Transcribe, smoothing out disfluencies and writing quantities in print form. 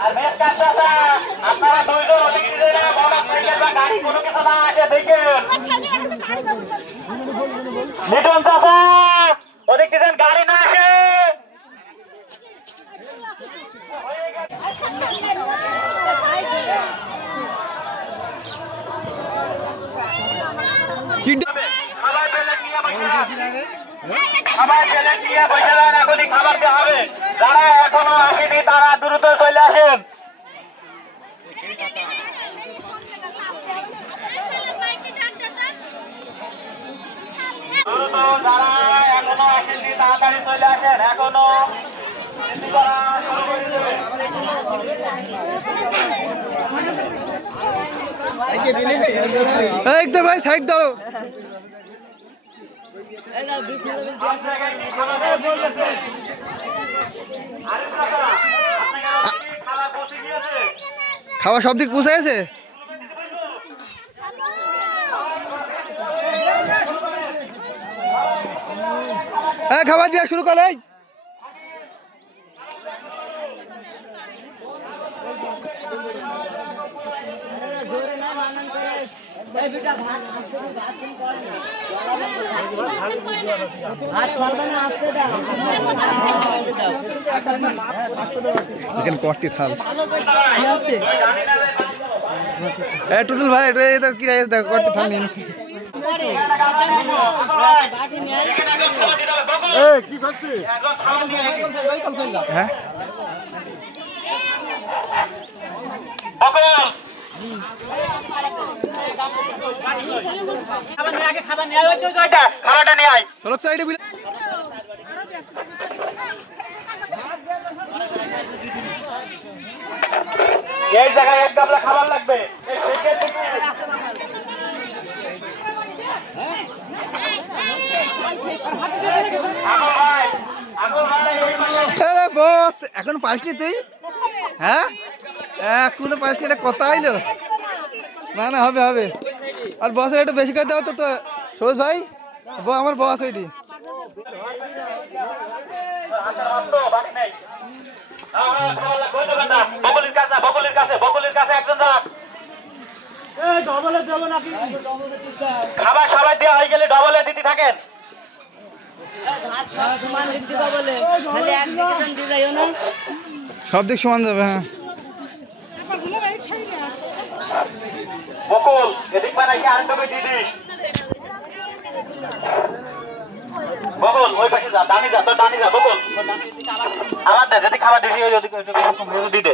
আর বেশ কাছে আপনারা দুইজন গাড়ি কোনো কিছু না আসে দেখেন লিটন চাচা ওদিক দিকেন গাড়ি না আসে খাবার পেলে নিয়ে বসে দেন এখনই খাবার দেওয়া হবে যারা এখনো আসেনি তারা দ্রুত চলে আসেন দ্রুত যারা এখনো আসেনি তাড়াতাড়ি চলে আসেন এখনো एकदम भाई साइड दो খাওয়া সব দিক পৌঁছে গেছে খাবার দিয়া শুরু করলে কষ্টি থাল টুটুল ভাই কি দেখো কষ্টি থাল নিয়ে কি করছি হ্যাঁ খাবারটা নিয়ে আয় সাইডে এই জায়গায় এক গাবলা খাবার লাগবে বস এখন পাসনি তুই হ্যাঁ এখনো পাসনি এটা কথা হইলো না না হবে হবে আর বসের একটু বেশি করে দাও তো সবুজ ভাই আমার বস ওইটি খাবার সবাই দেওয়া হয়ে গেলে ডবলে দিতে থাকেন সব দিক সমান যাবে হ্যাঁ বকুল এদিক বানাই আর তুমি দিদি বকুল ওই পাশে যা ডানি যা তো ডানি যা বকুল আবার দে যদি খাবার দিছি ওই দিকে দিতে